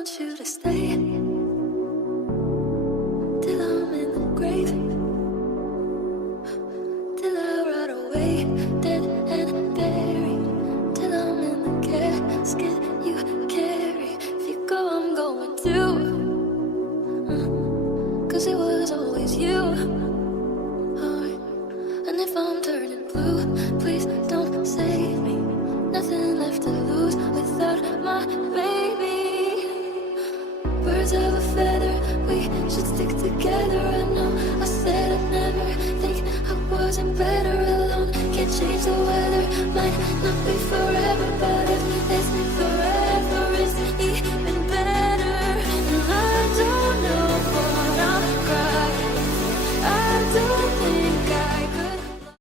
want you to stay till I'm in the grave, till I rot away, dead and buried, till I'm in the casket you carry. If you go, I'm going too, 'cause it was always you. And if I'm turning blue, please don't save me. Nothing left to lose without my baby. Birds of a feather, we should stick together. I know I said I'd never think I wasn't better alone. Can't change the weather, might not be forever, but